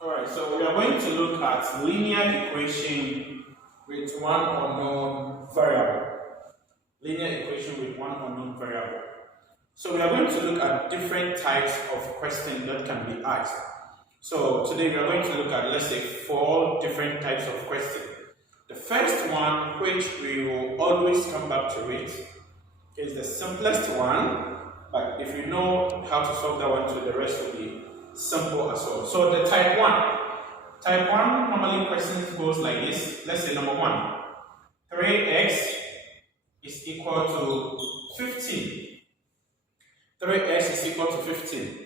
Alright, so we are going to look at linear equation with one unknown variable. Linear equation with one unknown variable. So we are going to look at different types of questions that can be asked. So today we are going to look at, let's say, 4 different types of questions. The first one, which we will always come back to it, is the simplest one, but if you know how to solve that one too, the rest will be simple as well. So the type 1. Type 1 normally questions goes like this. Let's say number 1. 3x is equal to 15. 3x is equal to 15.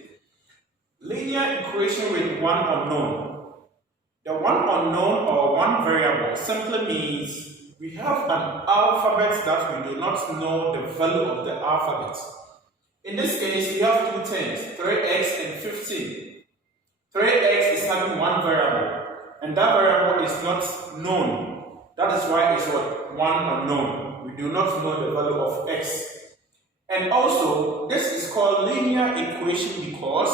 Linear equation with one unknown. The one unknown or one variable simply means we have an alphabet that we do not know the value of the alphabet. In this case, we have two terms, 3x and 15. 3x is having one variable, and that variable is not known. That is why it's what? One unknown. We do not know the value of x. And also, this is called linear equation because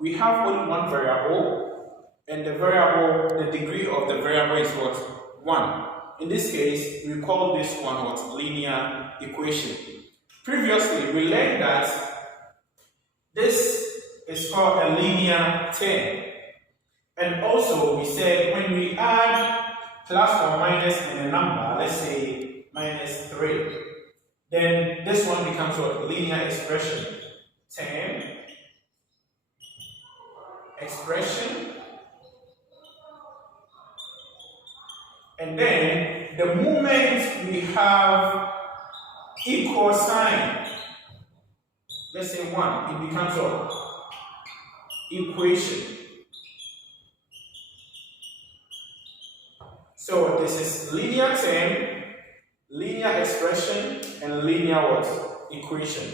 we have only one variable, and the degree of the variable is what? 1. In this case, we call this one what? Linear equation. Previously, we learned that this is called a linear term. And also, we said when we add plus or minus in a number, let's say minus 3, then this one becomes what? Linear expression. Term, expression, and then the moment we have equal sign, let's say 1, it becomes what? Equation. So this is linear term, linear expression, and linear what? Equation.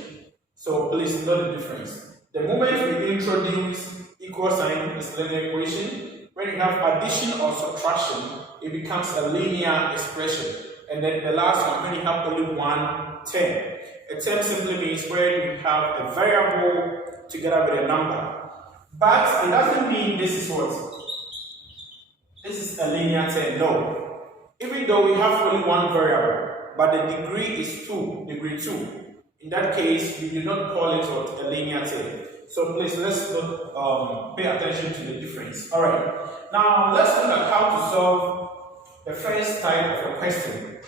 So please know the difference. The moment we introduce equal sign is linear equation. When you have addition or subtraction, it becomes a linear expression. And then the last one, when you have only one term. A term simply means where you have a variable together with a number. But it doesn't mean this is what? This is a linear term. No. Even though we have only one variable, but the degree is 2, degree 2. In that case, we do not call it what? A linear term. So please, let's pay attention to the difference. Alright, now let's look at how to solve the first type of a question.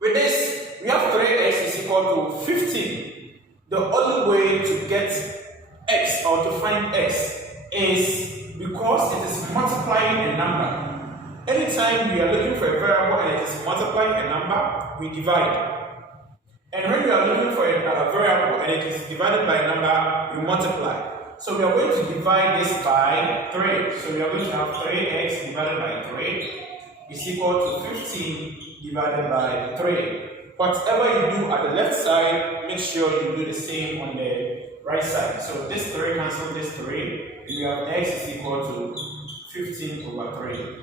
With this, we have 3x is equal to 15. The only way to get x or to find x is because it is multiplying a number. Anytime we are looking for a variable and it is multiplying a number, we divide. And when we are looking for a variable and it is divided by a number, we multiply. So we are going to divide this by 3. So we are going to have 3x divided by 3 is equal to 15 divided by 3. Whatever you do at the left side, make sure you do the same on the right side. So this 3 cancels this 3. And we have x is equal to 15 over 3.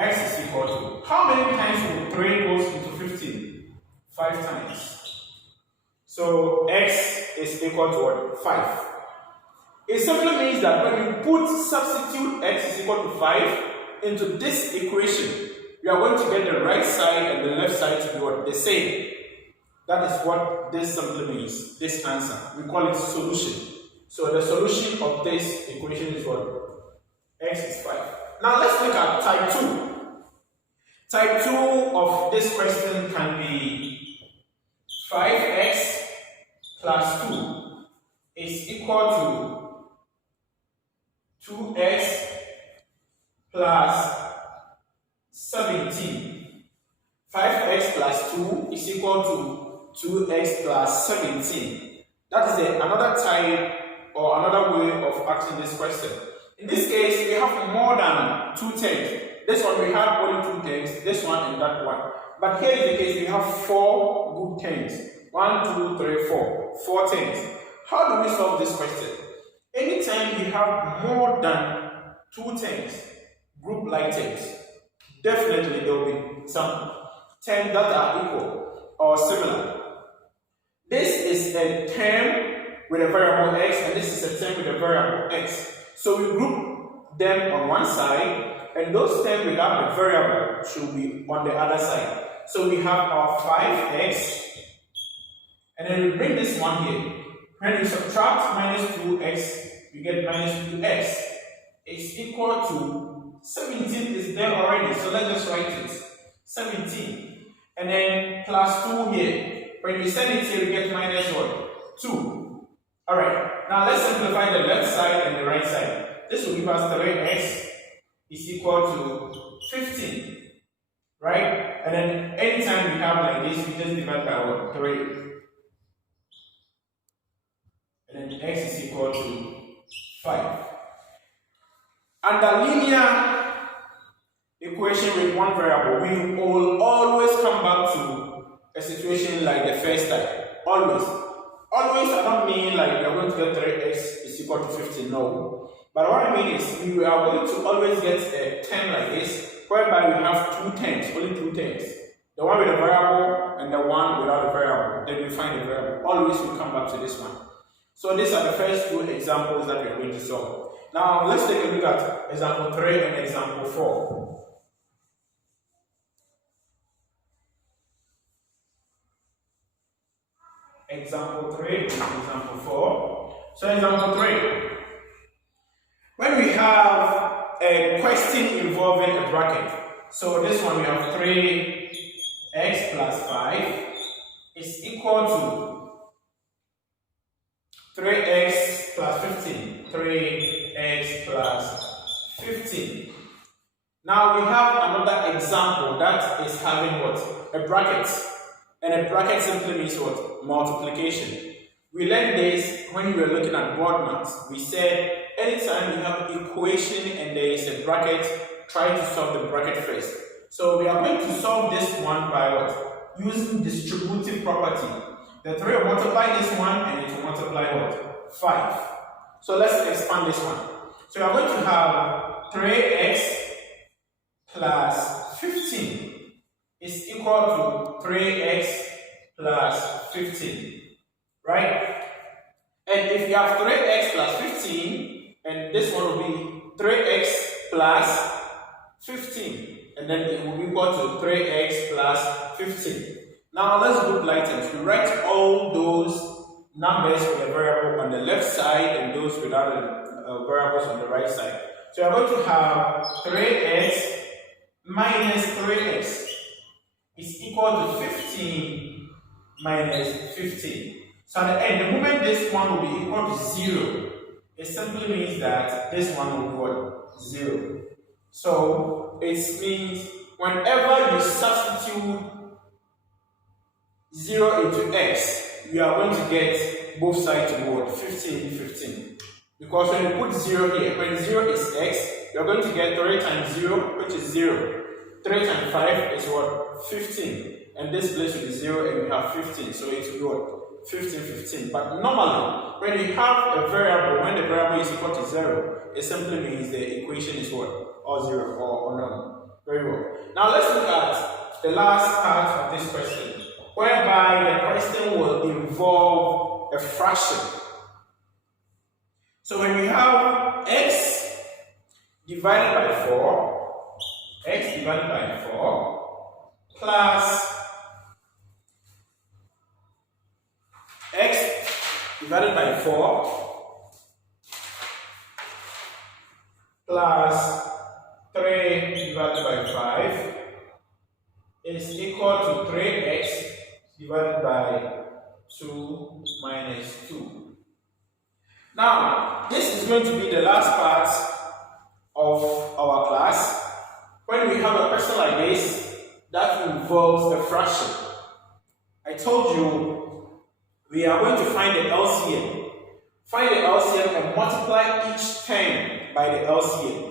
X is equal to, how many times will 3 goes into 15? 5 times. So x is equal to what? 5. It simply means that when you substitute x is equal to 5 into this equation, we are going to get the right side and the left side to be what? The same. That is what this simply means, this answer. We call it solution. So the solution of this equation is what? X is 5. Now let's look at type 2. Type 2 of this question can be 5x plus 2 is equal to 2x plus 17. 5x plus 2 is equal to 2x plus 17. That is another type or another way of asking this question. In this case, we have more than 2 terms. This one we have only 2 terms, this one and that one. But here is the case, we have 4 good terms. 1, 2, 3, 4. 4 terms. How do we solve this question? Anytime you have more than 2 terms, group-like terms, definitely there will be some terms that are equal or similar. This is a term with a variable x, and this is a term with a variable x. So we group them on one side, and those terms without the variable should be on the other side. So we have our 5x, and then we bring this one here. When we subtract minus 2x, we get minus 2x. It's equal to 17 is there already, so let's just write it. 17. And then plus 2 here. When we send it here, we get minus what? 2. Alright, now let's simplify the left side and the right side. This will give us 3x is equal to 15. Right? And then anytime we have like this, we just divide by what? 3. And then x is equal to 5. And the linear equation with one variable, we will always come back to a situation like the first type. Always. Always, I don't mean like we are going to get 3x is equal to 15. No. But what I mean is we are going to always get a term like this, whereby we have 2 terms, only 2 terms. The one with the variable and the one without the variable. Then we find the variable. Always we come back to this one. So these are the first 2 examples that we are going to solve. Now let's take a look at example 3 and example 4. Example 3 and example 4. So example 3. When we have a question involving a bracket, so this one we have 3x plus 5 is equal to 3x plus 15. 3x plus 15. Now we have another example that is having what? A bracket. And a bracket simply means what? Multiplication. We learned this when we were looking at board maths. We said anytime you have an equation and there is a bracket, try to solve the bracket first. So we are going to solve this one by what? Using distributive property. The 3 will multiply this one and it will multiply what? 5. So let's expand this one. So we are going to have 3x plus 15 is equal to 3x plus 15. Right? And if you have 3x plus 15, and this one will be 3x plus 15. And then it will be equal to 3x plus 15. Now let's group items. We write all those numbers with a variable on the left side and those without the variables on the right side. So we are going to have 3x minus 3x is equal to 15 minus 15. So at the end, the moment this one will be equal to 0, it simply means that this one will be what? 0. So it means whenever you substitute 0 into x, you are going to get both sides to be what? 15, 15. Because when you put 0 here, when 0 is x, you are going to get 3 times 0, which is 0. 3 times 5 is what? 15. And this place will be 0 and we have 15. So it will be what? 15, 15. But normally, when you have a variable, when the variable is equal to 0, it simply means the equation is what? Or 0 or none. Very well. Now let's look at the last part of this question, whereby the question will involve a fraction. So when we have x divided by 4, x divided by 4 plus x divided by 4 plus 3 divided by 5 is equal to 3x divided by 2 minus 2. Now, this is going to be the last part of our class. When we have a question like this that involves a fraction, I told you we are going to find the LCM. Find the LCM and multiply each term by the LCM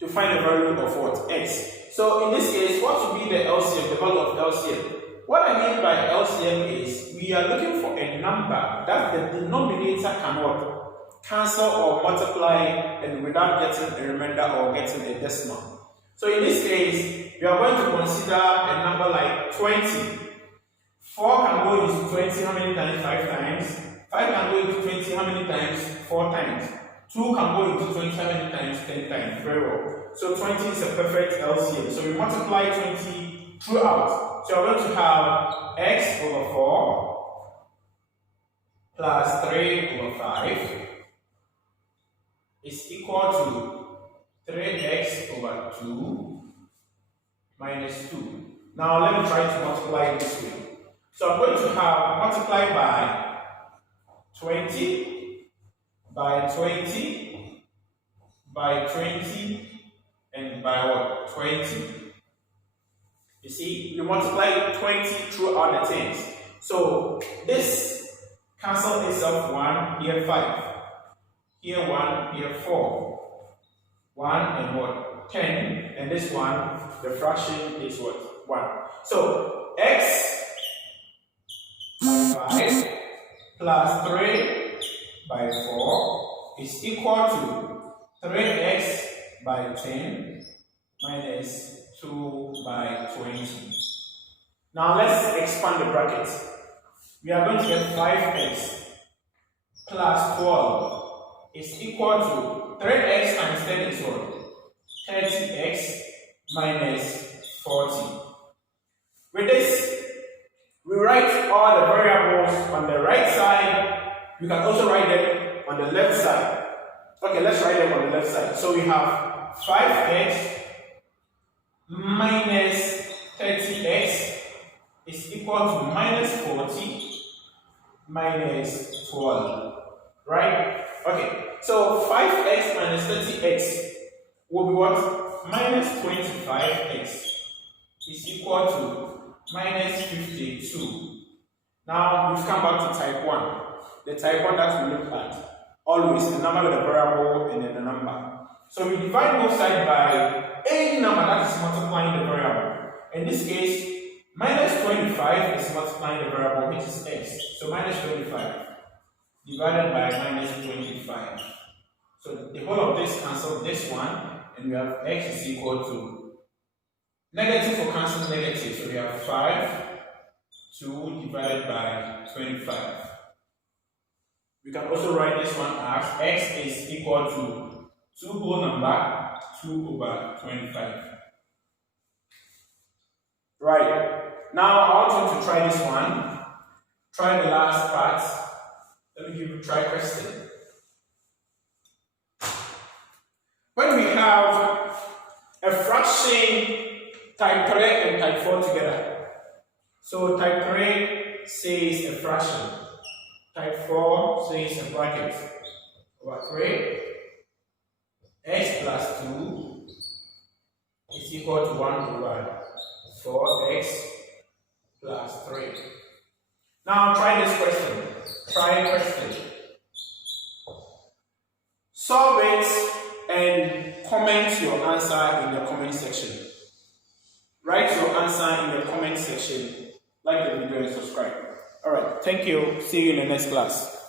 to find the value of what? X. So in this case, what will be the LCM, the value of LCM? What I mean by LCM is we are looking for a number that the denominator cannot cancel or multiply and without getting a remainder or getting a decimal. So in this case, we are going to consider a number like 20. 4 can go into 20 how many times? 5 times. 5 can go into 20 how many times? 4 times. 2 can go into 20 how many times? 10 times. Very well. So 20 is a perfect LCM. So we multiply 20 throughout. So we're going to have x over 4 plus 3 over 5 is equal to 3x over 2 minus 2. Now let me try to multiply it this way. So I'm going to have multiply by 20 by 20 by 20 and by what? 20. You see, you multiply 20 throughout the terms. So this cancel itself 1, here 5. Here 1, here 4. 1 and what? 10. And this one, the fraction is what? 1. So x by 5 plus 3 by 4 is equal to 3x by 10 minus 2 by 20. Now let's expand the bracket. We are going to get 5x plus 12 is equal to 3x times 10 is what? 30x minus 40. With this, we write all the variables on the right side. You can also write them on the left side. Okay, let's write them on the left side. So we have 5x minus 30x is equal to minus 40 minus 12. Right? Okay, so 5x minus 30x will be what? Minus 25x is equal to minus 52. Now we've come back to type 1. The type 1 that we look at. Always the number with a variable and then the number. So we divide both sides by any number that is multiplying the variable. In this case, minus 25 is multiplying the variable, which is x. So minus 25 divided by minus 25. So the whole of this cancels this one, and we have x is equal to negative for cancel negative. So we have 5, 2 divided by 25. We can also write this one as x is equal to 2 whole number 2 over 25. Right. Now I want you to try this one. Try the last part. Let me give you a try question. When we have a fraction type 3 and type 4 together. So type 3 says a fraction. Type 4 says a bracket. Over 3 x plus 2 is equal to 1 over 4x plus 3. Now try this question. Try a question. Solve it and comment your answer in the comment section. Write your answer in the comment section. Like the video and subscribe. Alright, thank you. See you in the next class.